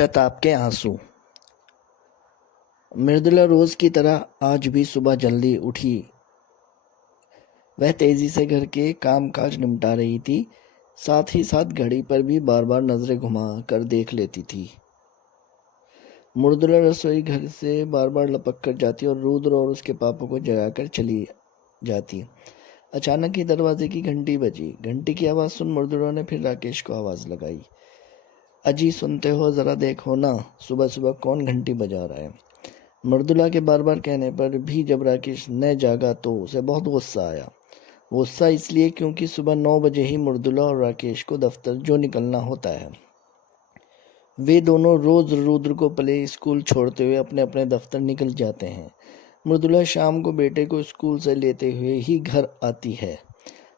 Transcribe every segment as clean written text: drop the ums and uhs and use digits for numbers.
पश्चाताप के आंसू। मृदुला रोज की तरह आज भी सुबह जल्दी उठी। वह तेजी से घर के काम काज निपटा रही थी, साथ ही साथ घड़ी पर भी बार बार नजरें घुमा कर देख लेती थी। मृदुला रसोई घर से बार बार लपक कर जाती और रुद्र और उसके पापा को जगाकर चली जाती। अचानक ही दरवाजे की घंटी बजी। घंटी की आवाज़ सुन मृदुला ने फिर राकेश को आवाज़ लगाई। अजी, सुनते हो? ज़रा देखो ना, सुबह सुबह कौन घंटी बजा रहा है। मृदुला के बार बार कहने पर भी जब राकेश न जागा तो उसे बहुत गुस्सा आया। गुस्सा इसलिए क्योंकि सुबह 9 बजे ही मृदुला और राकेश को दफ्तर जो निकलना होता है। वे दोनों रोज रुद्र को प्ले स्कूल छोड़ते हुए अपने अपने दफ्तर निकल जाते हैं। मृदुला शाम को बेटे को स्कूल से लेते हुए ही घर आती है।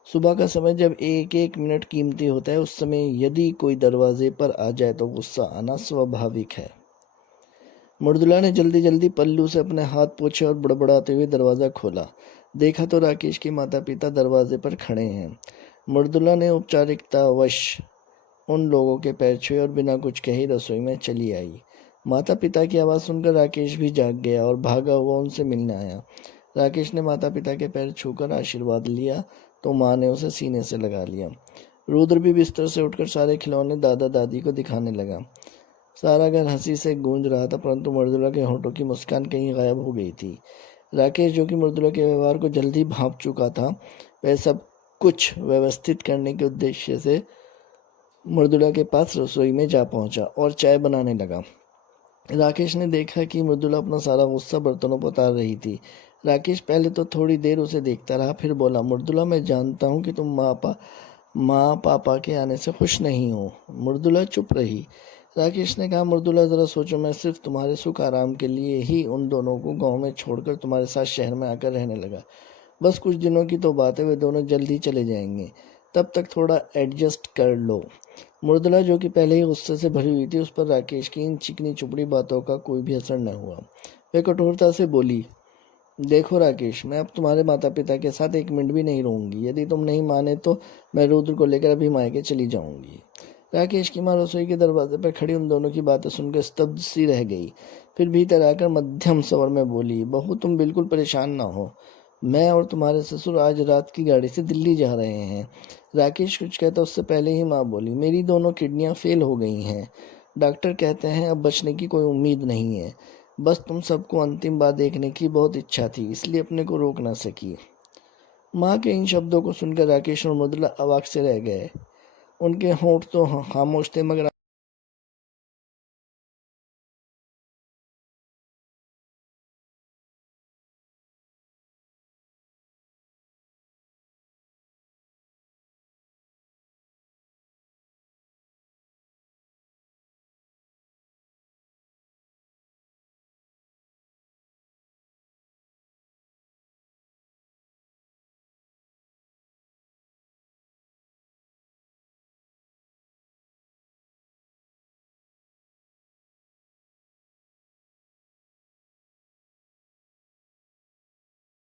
सुबह का समय जब एक एक मिनट कीमती होता है, उस समय यदि कोई दरवाजे पर आ जाए तो गुस्सा आना स्वाभाविक है। मृदुला ने जल्दी जल्दी पल्लू से अपने हाथ पोंछे और बड़बड़ाते हुए दरवाज़ा खोला। देखा तो राकेश के माता पिता दरवाजे पर खड़े हैं। मृदुला ने औपचारिकतावश उन लोगों के पैर छुए और बिना कुछ कहे रसोई में चली आई। माता पिता की आवाज़ सुनकर राकेश भी जाग गया और भागा हुआ उनसे मिलने आया। राकेश ने माता पिता के पैर छूकर आशीर्वाद लिया तो माँ ने उसे सीने से लगा लिया। रुद्र भी बिस्तर से उठकर सारे खिलौने दादा दादी को दिखाने लगा। सारा घर हंसी से गूंज रहा था, परंतु मृदुला के होठों की मुस्कान कहीं गायब हो गई थी। राकेश, जो कि मृदुला के व्यवहार को जल्दी भांप चुका था, वह सब कुछ व्यवस्थित करने के उद्देश्य से मृदुला के पास रसोई में जा पहुंचा और चाय बनाने लगा। राकेश ने देखा कि मृदुला अपना सारा गुस्सा बर्तनों पर उतार रही थी। राकेश पहले तो थोड़ी देर उसे देखता रहा, फिर बोला, मृदुला, मैं जानता हूँ कि तुम माँ पापा के आने से खुश नहीं हो। मृदुला चुप रही। राकेश ने कहा, मृदुला, जरा सोचो, मैं सिर्फ तुम्हारे सुख आराम के लिए ही उन दोनों को गांव में छोड़कर तुम्हारे साथ शहर में आकर रहने लगा। बस कुछ दिनों की तो बात है, वे दोनों जल्द ही चले जाएंगे, तब तक थोड़ा एडजस्ट कर लो। मृदुला, जो कि पहले ही गुस्से से भरी हुई थी, उस पर राकेश की इन चिकनी चुपड़ी बातों का कोई भी असर न हुआ। वह कठोरता से बोली, देखो राकेश, मैं अब तुम्हारे माता पिता के साथ एक मिनट भी नहीं रहूंगी। यदि तुम नहीं माने तो मैं रुद्र को लेकर अभी मायके चली जाऊंगी। राकेश की माँ रसोई के दरवाजे पर खड़ी उन दोनों की बातें सुनकर स्तब्ध सी रह गई। फिर भीतर आकर मध्यम स्वर में बोली, बहू, तुम बिल्कुल परेशान ना हो। मैं और तुम्हारे ससुर आज रात की गाड़ी से दिल्ली जा रहे हैं। राकेश कुछ कहता उससे पहले ही माँ बोली, मेरी दोनों किडनियां फेल हो गई हैं। डॉक्टर कहते हैं अब बचने की कोई उम्मीद नहीं है। बस तुम सबको अंतिम बार देखने की बहुत इच्छा थी, इसलिए अपने को रोक ना सकी। माँ के इन शब्दों को सुनकर राकेश और मृदुला अवाक से रह गए। उनके होंठ तो खामोश थे, मगर